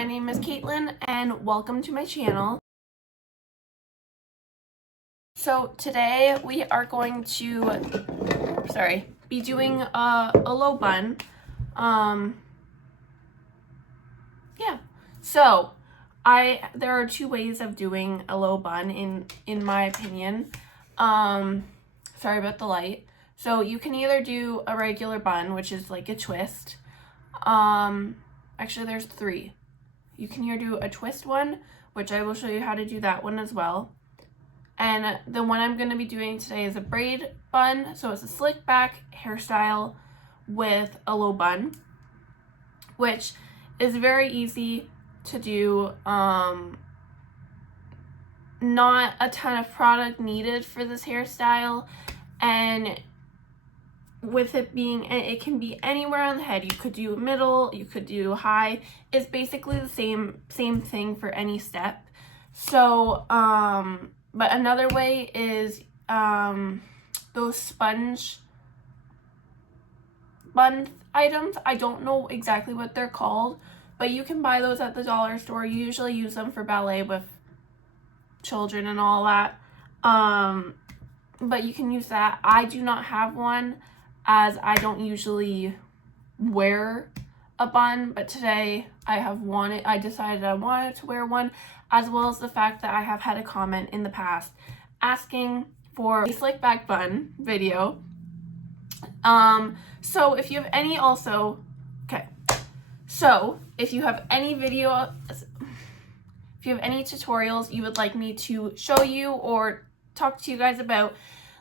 my name is Caitlin and welcome to my channel. So today we are going to, be doing a low bun. So there are two ways of doing a low bun in my opinion. Sorry about the light. So you can either do a regular bun, which is like a twist. Actually there's three. You can either do a twist one, which I will show you how to do that one as well. And the one I'm going to be doing today is a braid bun. So it's a slick back hairstyle with a low bun, which is very easy to do. Not a ton of product needed for this hairstyle, and with it being, it can be anywhere on the head. You could do middle, you could do high. It's basically the same thing for any step. So but another way is those sponge bun items. I don't know exactly what they're called, but you can buy those at the dollar store. You usually use them for ballet with children and all that, but you can use that. I do not have one, as I don't usually wear a bun, but today I decided I wanted to wear one, as well as the fact that I have had a comment in the past asking for a slick back bun video. So if you have any tutorials you would like me to show you or talk to you guys about,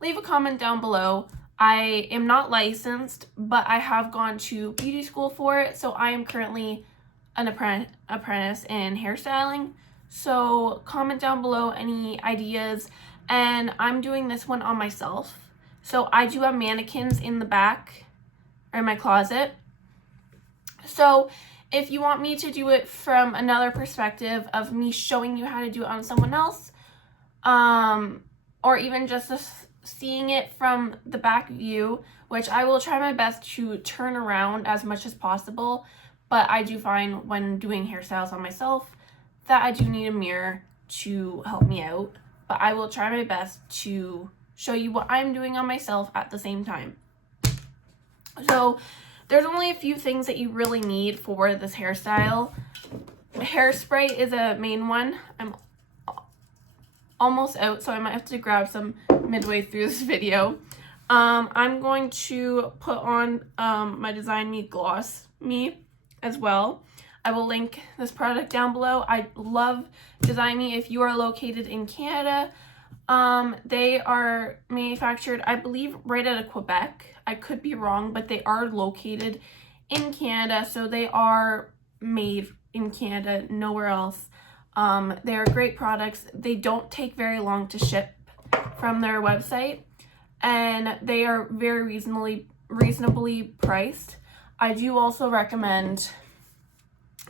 leave a comment down below. I am not licensed, but I have gone to beauty school for it, so I am currently an apprentice in hairstyling. So comment down below any ideas, and I'm doing this one on myself. So I do have mannequins in the back, or in my closet. So if you want me to do it from another perspective of me showing you how to do it on someone else, or even just seeing it from the back view, which I will try my best to turn around as much as possible, but I do find when doing hairstyles on myself that I do need a mirror to help me out, but I will try my best to show you what I'm doing on myself at the same time. So there's only a few things that you really need for this hairstyle. Hairspray is a main one. I'm almost out, so I might have to grab some midway through this video. I'm going to put on my Design Me Gloss Me as well. I will link this product down below. I love Design Me. If you are located in Canada, they are manufactured, I believe, right out of Quebec. I could be wrong, but they are located in Canada, so they are made in Canada, nowhere else. They are great products. They don't take very long to ship from their website, and they are very reasonably priced. I do also recommend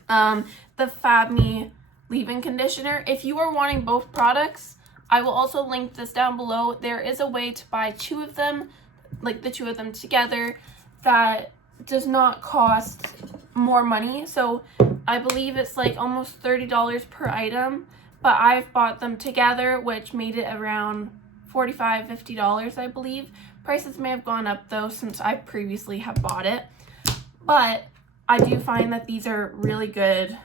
the Fab Me leave-in conditioner. If you are wanting both products, I will also link this down below. There is a way to buy two of them, like the two of them together, that does not cost more money. So I believe it's like almost $30 per item, but I've bought them together, which made it around $45, $50, I believe. Prices may have gone up though since I previously have bought it, but I do find that these are really good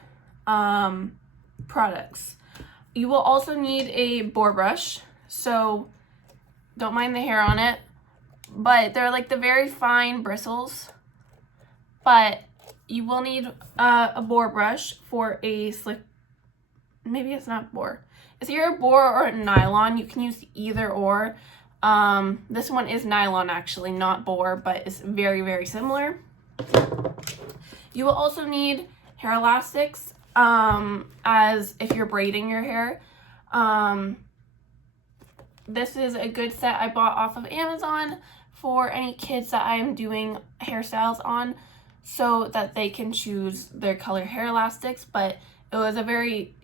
products. You will also need a boar brush, so don't mind the hair on it, but they're like the very fine bristles. But you will need a boar brush for a slick, maybe it's not boar. It's either boar or nylon. You can use either or. This one is nylon actually, not boar, but it's very similar. You will also need hair elastics, as if you're braiding your hair. This is a good set I bought off of Amazon for any kids that I'm doing hairstyles on, so that they can choose their color hair elastics, but it was a very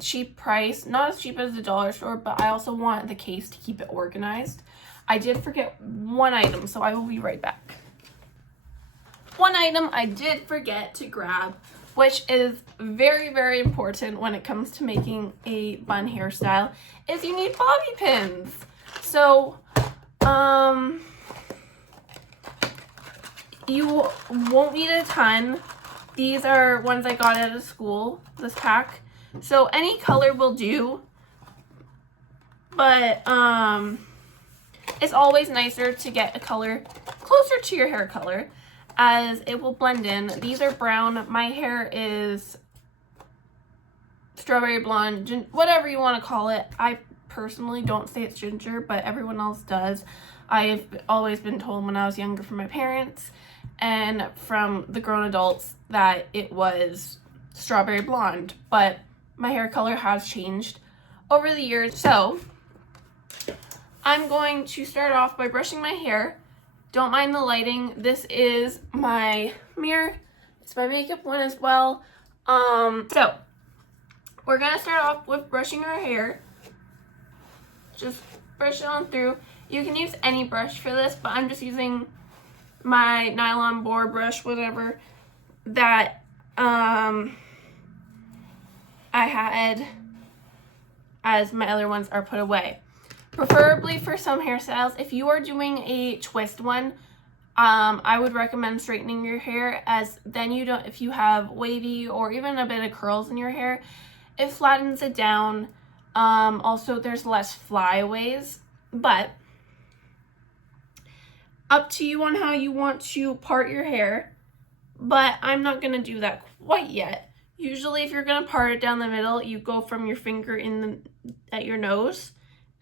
cheap price, not as cheap as the dollar store, but I also want the case to keep it organized. I did forget one item, so I will be right back. One item I did forget to grab which is very, very important when it comes to making a bun hairstyle, is you need bobby pins. So, you won't need a ton. These are ones I got out of school, this pack. So any color will do, but it's always nicer to get a color closer to your hair color as it will blend in. These are brown. My hair is strawberry blonde, whatever you want to call it. I personally don't say it's ginger, but everyone else does. I've always been told when I was younger from my parents and from the grown adults that it was strawberry blonde, but my hair color has changed over the years. So I'm going to start off by brushing my hair. Don't mind the lighting. This is my mirror. It's my makeup one as well. So we're gonna start off with brushing our hair. Just brush it on through. You can use any brush for this, but I'm just using my nylon boar brush, whatever, that I had, as my other ones are put away. Preferably for some hairstyles, if you are doing a twist one, I would recommend straightening your hair, as then you don't, if you have wavy or even a bit of curls in your hair, it flattens it down. Also, there's less flyaways, but up to you on how you want to part your hair, but I'm not going to do that quite yet. Usually if you're going to part it down the middle, you go from your finger at your nose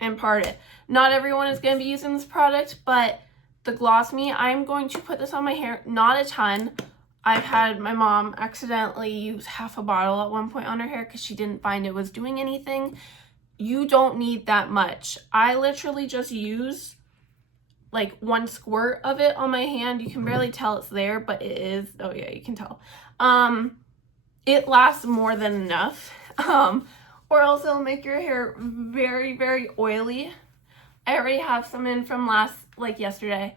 and part it. Not everyone is going to be using this product, but the Gloss Me, I'm going to put this on my hair, not a ton. I've had my mom accidentally use half a bottle at one point on her hair because she didn't find it was doing anything. You don't need that much. I literally just use like one squirt of it on my hand. You can barely tell it's there, but it is. Oh yeah, you can tell. It lasts more than enough. Or else it'll make your hair very, very oily. I already have some in from yesterday.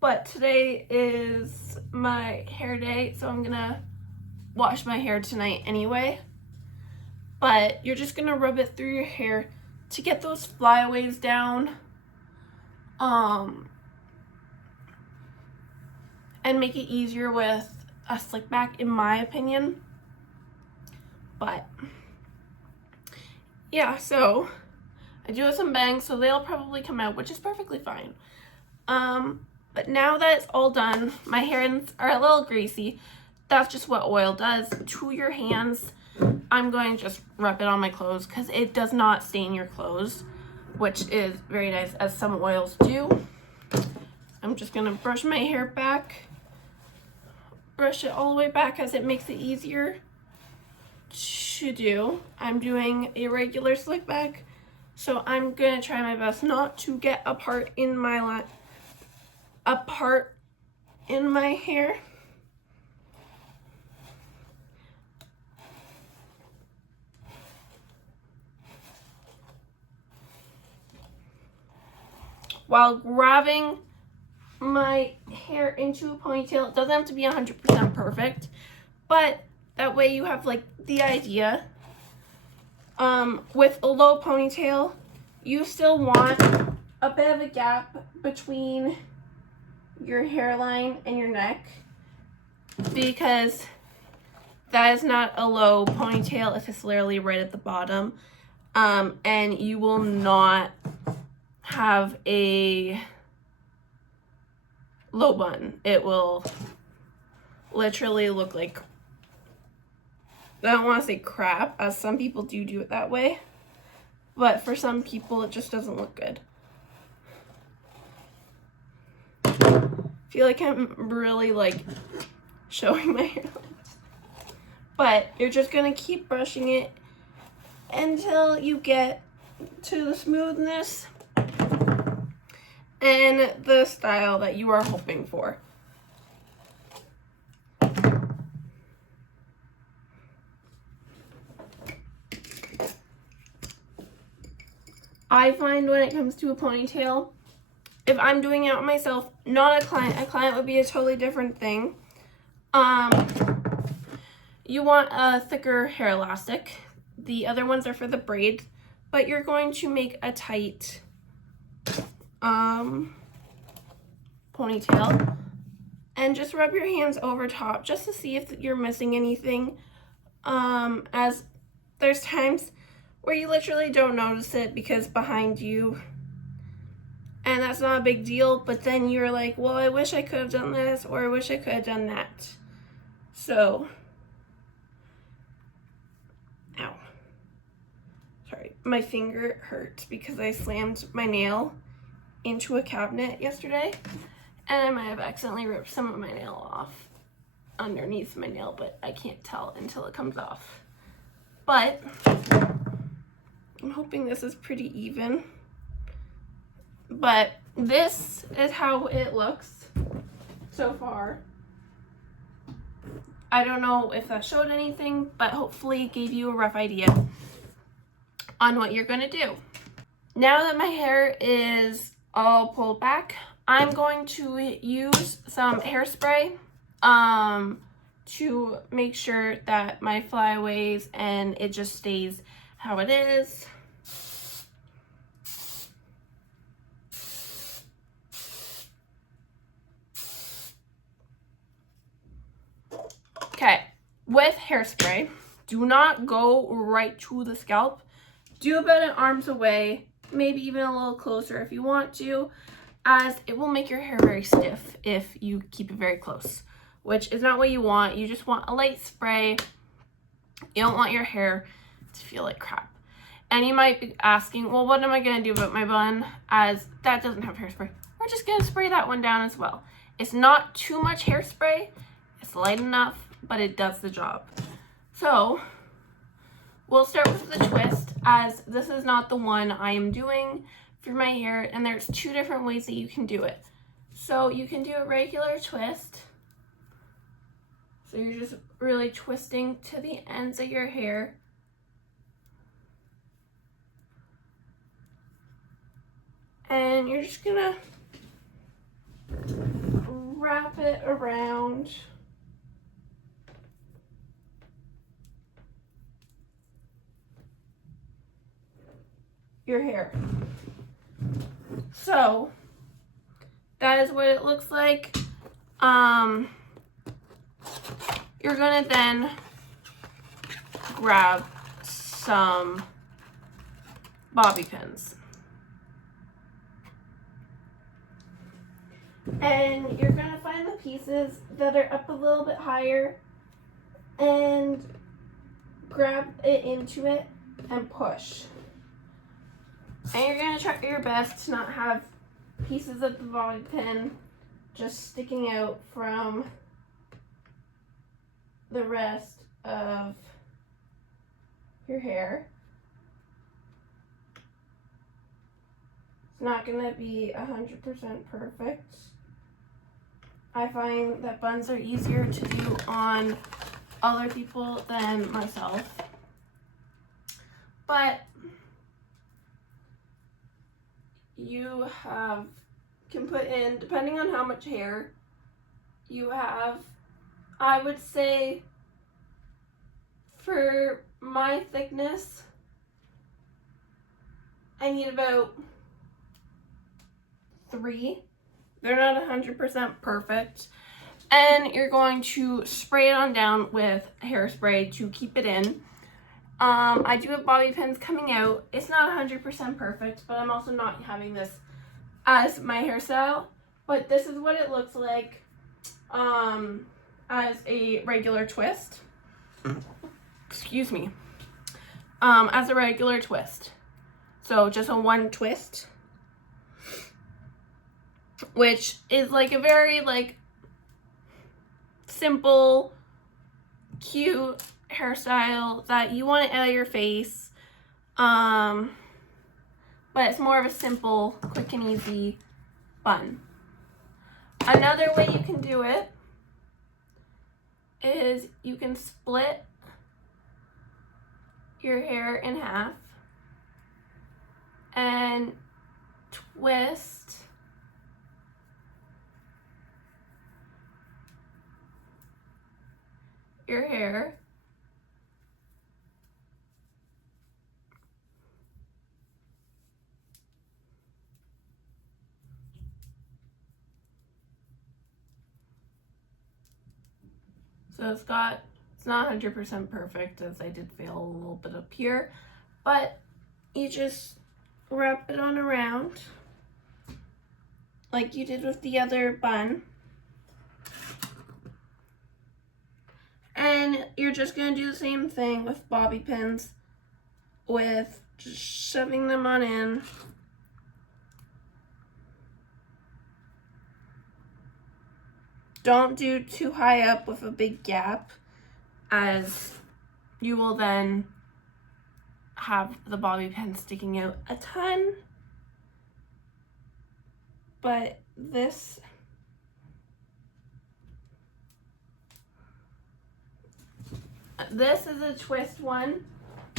But today is my hair day, so I'm gonna wash my hair tonight anyway. But you're just gonna rub it through your hair to get those flyaways down. And make it easier with a slick back, in my opinion. But yeah, so I do have some bangs, so they'll probably come out, which is perfectly fine. But now that it's all done, my hands are a little greasy. That's just what oil does to your hands. I'm going to just rub it on my clothes because it does not stain your clothes, which is very nice, as some oils do. I'm just gonna brush my hair back, brush it all the way back, as it makes it easier to do. I'm doing a regular slick back, so I'm gonna try my best not to get a part in my hair. While grabbing my hair into a ponytail. It doesn't have to be 100% perfect, but that way you have like the idea. With a low ponytail, you still want a bit of a gap between your hairline and your neck, because that is not a low ponytail if it's literally right at the bottom. And you will not have a low bun. It will literally look like, I don't want to say crap, as some people do it that way, but for some people it just doesn't look good. I feel like I'm really like showing my hairline. But you're just gonna keep brushing it until you get to the smoothness and the style that you are hoping for. I find when it comes to a ponytail, if I'm doing it myself, not a client would be a totally different thing. you want a thicker hair elastic. The other ones are for the braids, but you're going to make a tight ponytail, and just rub your hands over top just to see if you're missing anything, as there's times where you literally don't notice it because behind you, and that's not a big deal, but then you're like, well, I wish I could have done this, or I wish I could have done that. So, ow, sorry, my finger hurts because I slammed my nail into a cabinet yesterday, and I might have accidentally ripped some of my nail off underneath my nail, but I can't tell until it comes off. But I'm hoping this is pretty even. But this is how it looks so far. I don't know if that showed anything, but hopefully it gave you a rough idea on what you're gonna do. Now that my hair is all pulled back, I'm going to use some hairspray to make sure that my flyaways and it just stays how it is. Okay, with hairspray, do not go right to the scalp. Do about an arm's away, maybe even a little closer if you want to, as it will make your hair very stiff if you keep it very close, which is not what you want. You just want a light spray. You don't want your hair to feel like crap. And you might be asking, well, what am I gonna do about my bun, as that doesn't have hairspray? We're just gonna spray that one down as well. It's not too much hairspray, it's light enough, but it does the job. So we'll start with the twist, as this is not the one I am doing for my hair, and there's two different ways that you can do it. So you can do a regular twist. So you're just really twisting to the ends of your hair. And you're just gonna wrap it around your hair. So that is what it looks like. You're gonna then grab some bobby pins, and you're gonna find the pieces that are up a little bit higher and grab it into it and push. And you're gonna try your best to not have pieces of the bobby pin just sticking out from the rest of your hair. It's not gonna be 100% perfect. I find that buns are easier to do on other people than myself. But you can put in, depending on how much hair you have, I would say for my thickness, I need about 3. They're not 100% perfect. And you're going to spray it on down with hairspray to keep it in. I do have bobby pins coming out. It's not 100% perfect, but I'm also not having this as my hairstyle. But this is what it looks like as a regular twist. Excuse me. As a regular twist. So just a one twist, which is like a very like simple, cute hairstyle that you want it out of your face. But it's more of a simple, quick and easy bun. Another way you can do it is you can split your hair in half and twist your hair So it's not 100% perfect, as I did fail a little bit up here, but you just wrap it on around like you did with the other bun. And you're just going to do the same thing with bobby pins, with just shoving them on in. Don't do too high up with a big gap, as you will then have the bobby pin sticking out a ton. But this is a twist one.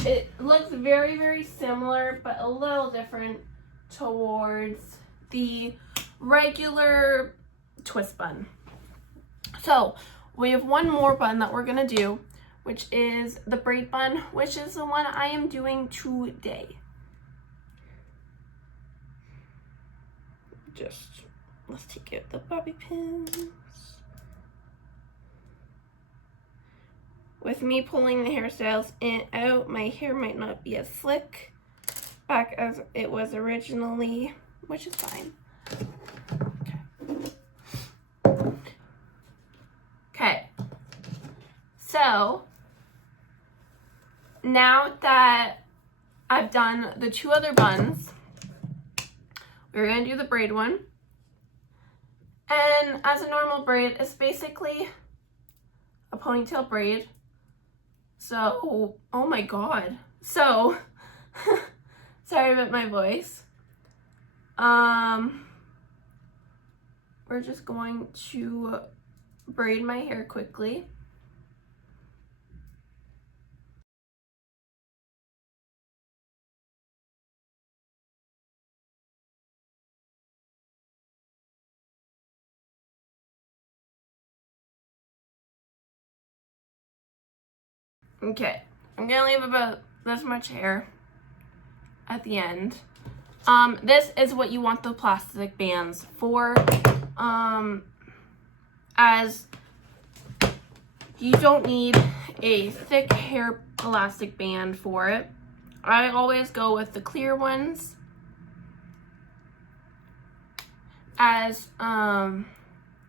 It looks very, very similar, but a little different towards the regular twist bun. So we have one more bun that we're gonna do, which is the braid bun, which is the one I am doing today. Let's take out the bobby pins. With me pulling the hairstyles in out, my hair might not be as slick back as it was originally, which is fine. Okay. So now that I've done the two other buns, we're gonna do the braid one. And as a normal braid, it's basically a ponytail braid. So, oh my god. So, sorry about my voice. We're just going to braid my hair quickly. Okay, I'm gonna leave about this much hair at the end. This is what you want the plastic bands for, as you don't need a thick hair elastic band for it. I always go with the clear ones, as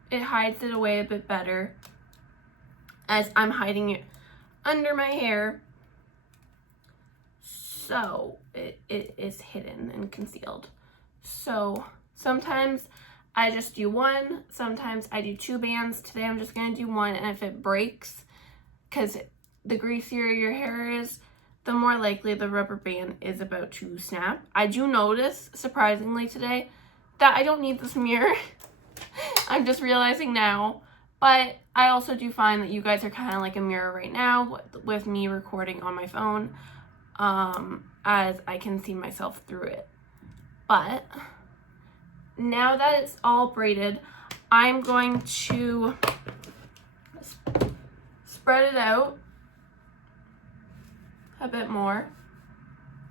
it hides it away a bit better, as I'm hiding it under my hair, so it is hidden and concealed. So sometimes I just do one, sometimes I do two bands. Today I'm just gonna do one, and if it breaks, because the greasier your hair is, the more likely the rubber band is about to snap. I do notice, surprisingly today, that I don't need this mirror. I'm just realizing now. But I also do find that you guys are kind of like a mirror right now with me recording on my phone, as I can see myself through it. But now that it's all braided, I'm going to spread it out a bit more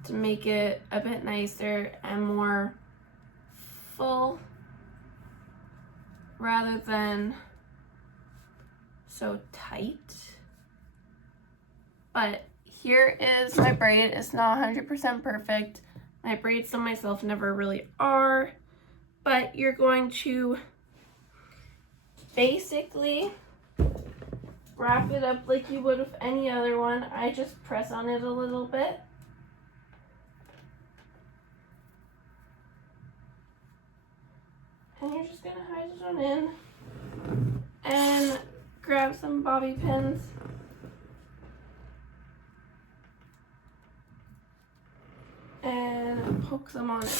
to make it a bit nicer and more full, rather than so tight. But here is my braid. It's not 100% perfect. My braids on myself never really are, but you're going to basically wrap it up like you would with any other one. I just press on it a little bit. And you're just gonna hide it on in and grab some bobby pins and poke them on in.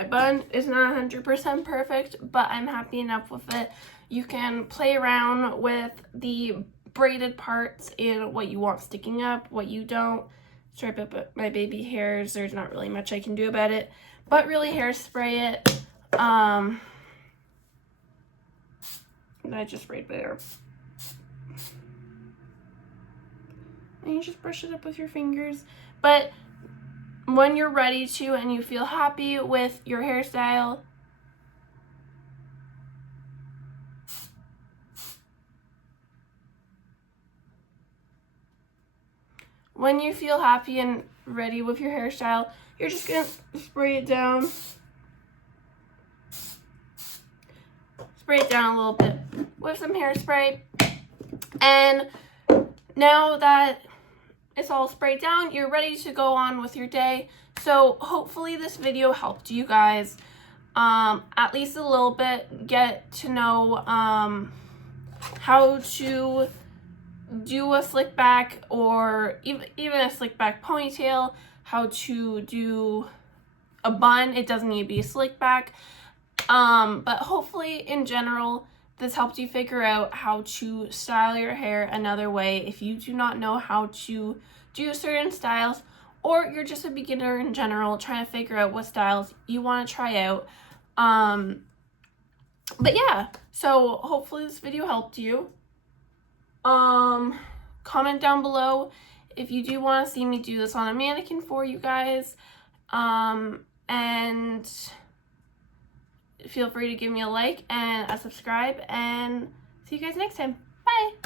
My bun is not 100% perfect, but I'm happy enough with it. You can play around with the braided parts and what you want sticking up, what you don't. Stripe up my baby hairs. There's not really much I can do about it, but really hairspray it. And I just right there. And you just brush it up with your fingers. But when you're ready to and you feel happy with your hairstyle, when you feel happy and ready with your hairstyle, you're just gonna spray it down. Spray it down a little bit with some hairspray. And now that it's all sprayed down, you're ready to go on with your day. So hopefully this video helped you guys at least a little bit get to know how to do a slick back, or even a slick back ponytail, how to do a bun. It doesn't need to be a slick back, but hopefully in general this helped you figure out how to style your hair another way if you do not know how to do certain styles, or you're just a beginner in general trying to figure out what styles you want to try out. But yeah, so hopefully this video helped you. Comment down below if you do want to see me do this on a mannequin for you guys, and feel free to give me a like and a subscribe, and see you guys next time. Bye!